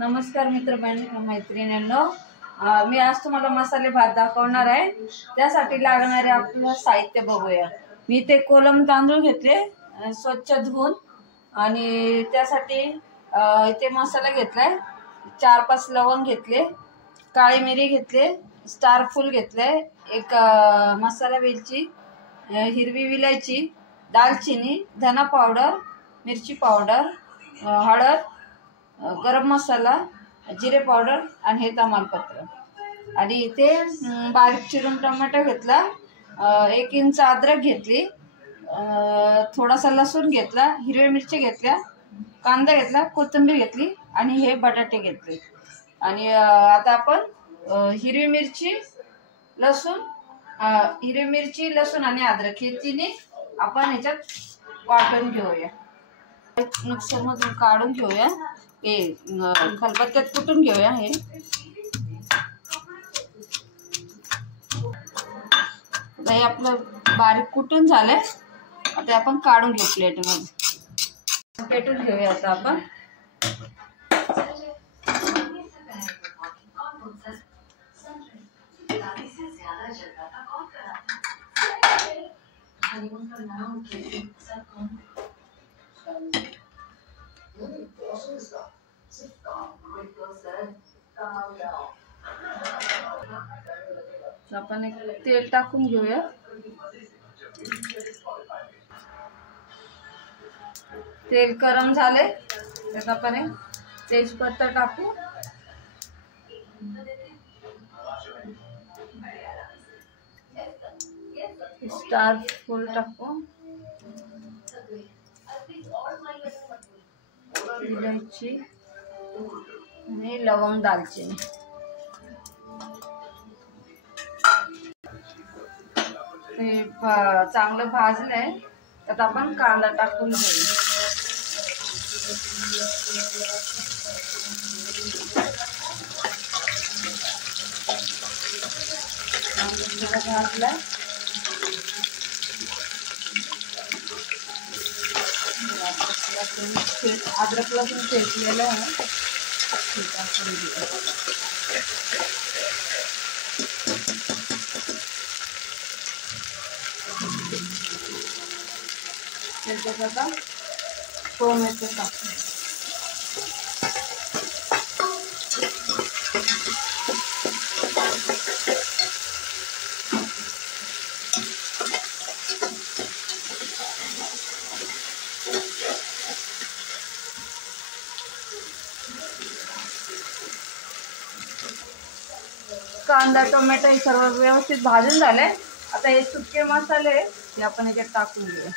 नमस्कार मैत्रिणींनो, मी आज तुम्हाला मसाले भात दाखवणार आहे। त्यासाठी लागणारे आपलं साहित्य बघूया। मी ते कोलम तांदूळ घेतले स्वच्छ धुवून, आणि त्यासाठी इथे मसाला घेतलाय। 4-5 लवंग घेतले, काळी मिरी घेतले, स्टार फूल घेतले, एक मसाला वेलची, हिरवी विलायची, दालचिनी, धना पावडर, मिरची पावडर, हळद, गरम मसाला, जिरे पावडर आणि हे तमालपत्र। आणि इथे बारीक चिरून टमाटर घेतला, 1 इंच अद्रक घेतली, थोडासा लसूण घेतला, हिरव्या मिरची घेतल्या, कांदा घेतला, कोथिंबीर घेतली आणि हे बटाटे घेतले। आणि आता आपण हिरवी मिरची, लसूण आणि अद्रक हे तिन्ही आपण ह्याच्यात वाटून घेऊया। मिक्सर मधून काढून घेऊया, हे खलबत्त्यात कुटून घेऊया। हे आपलं बारीक कुटून झालंय। आता आपण काढून घेऊ प्लेट मध्ये, पेटून घेऊया। आता आपण आपण एक तेल टाकून घेऊया। तेल गरम झाले, त्यात आपण एक तेजपत्ता टाकू, स्टार फूल टाकू, इलायची आणि लवंग, दालचिनी। हे चांगलं भाजलंय, त्यात आपण कांदा टाकून घेऊ। भाजलाय, अद्रक लसूण फेटलेलं आहे, त्याच्यात टोमॅटो टाकू। कांदा टोमॅटो हे सर्व व्यवस्थित भाजून झाले। आता हे सुके मसाले हे आपण याच्यात टाकून घेऊ।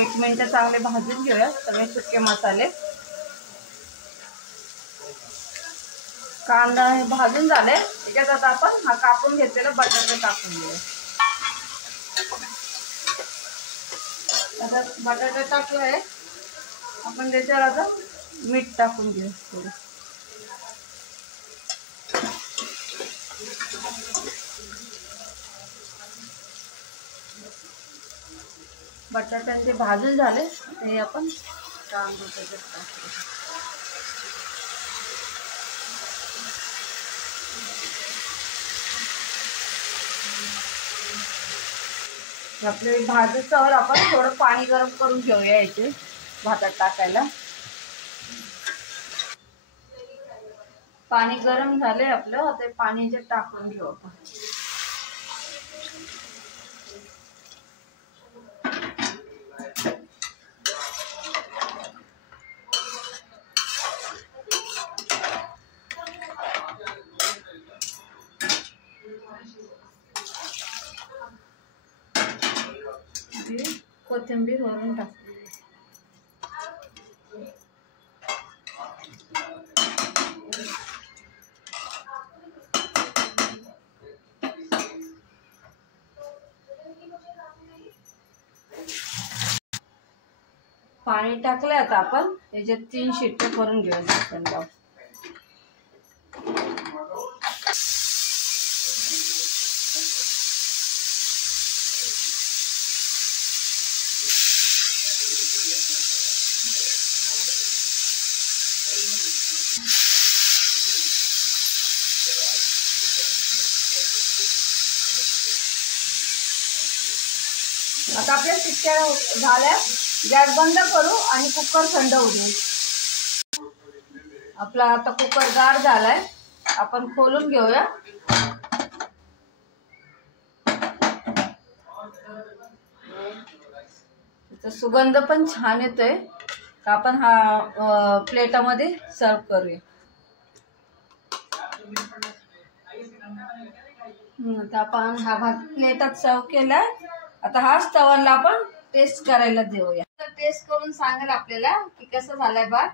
एक मिनिट चांगले भाजून घेऊया सगळे सुके मसाले। कांदा हे भाजून झाले, त्याच्यात आता आपण हा कापून घेतलेला बटाटा टाकून घेऊया। आता बटाटा टाकलाय, आपण त्याच्यावर आता मीठ टाकून घेऊ थोडं। बटाट्यांचे भाजून झाले, ते आपण तांदूळ त्याच्यात टाकू। आपले भाजूच्यावर आपण थोडं पाणी गरम करून घेऊया इथे भातात टाकायला। पाणी गरम झाले आपलं, आता पाणी याच्यात टाकून घेऊ आपण। कोथिंबीर वरून टाकू। पाणी टाकलं, आता आपण याच्यात 3 शिट्ट्या करून घेऊ। आता आपल्या शिट्ट्या झाल्या, गॅस बंद करू आणि कुकर थंड होऊ दे. आपला आता कुकर गार झालाय, आपण खोलून घेऊया. त्याचा सुगंध पण छान येतोय. आपण हा प्लेटामध्ये सर्व करूया. आता आपण हा भात प्लेटात सर्व केलाय. आता हाच तवाला आपण टेस्ट करायला देऊया. टेस्ट करून सांगेल आपल्याला की कसं झालंय भात.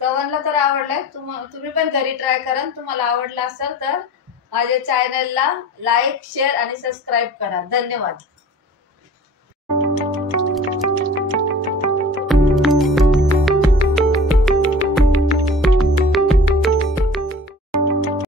तवनला तर आवडलाय. तुम्ही पण घरी ट्राय करा. तुम्हाला आवडला असेल तर माझ्या चॅनलला लाईक, शेअर आणि सबस्क्राईब करा. धन्यवाद.